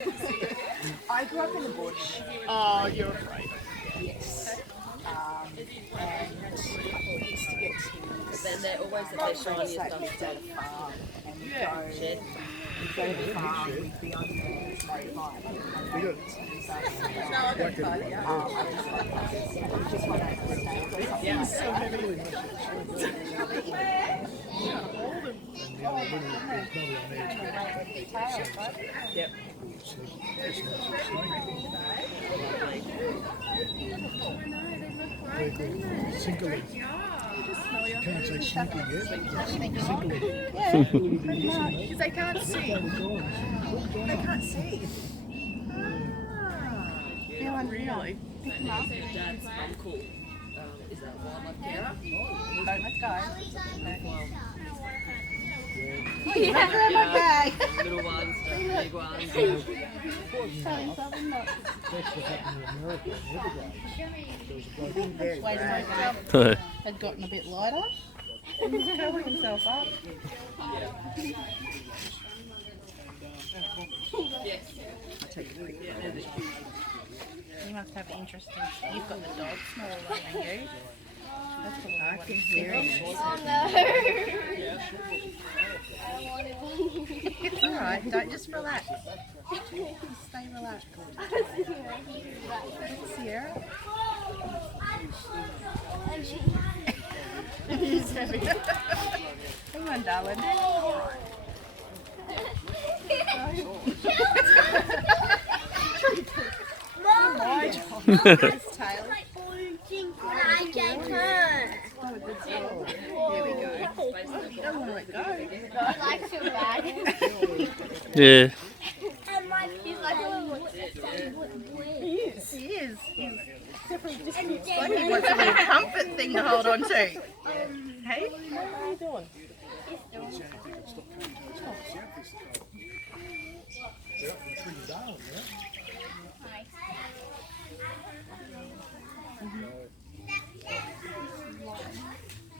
I grew up in the bush. Oh, you're afraid. Yes. And we used to get teams. Then they're always at their shiniest So stuff. we'd go to the farm and we'd Shed. go to the farm, we'd be on the motorbike. And they'd tease us. We just went over the stage or something. Yeah, so heavily. Yep. Can't say sinking yet. Yeah, pretty much. Because they can't see. They can't see. Yeah, really. Pick them up. Dad's uncle is that wildlife carer. Don't let go. Yeah. bag. Little ones, big ones. That's what happened in America in Everglades. There was a bloke Wait a minute. Had gotten a bit lighter. And he was curling himself up. You must have interesting. You've got the dog smaller than you. That's probably I can hear it. It's alright, don't just relax. Stay relaxed. Sierra? He's heavy. Come on, darling. My job. His tail. There we go. You don't want to let go. Yeah. He is. He's definitely just like he wants a little comfort thing to hold on to. Hey? What are you doing?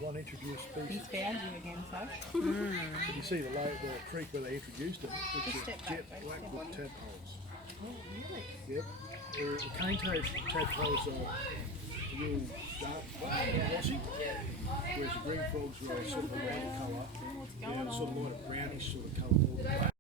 One introduced species. He's found you again, so. Did you see the creek where they introduced them, which is jet blackwood tadpoles? Oh, really? Yep. The cane tadpoles are real dark glossy, whereas the green frogs were sort of a lighter colour, sort of lighter brownish sort of colour.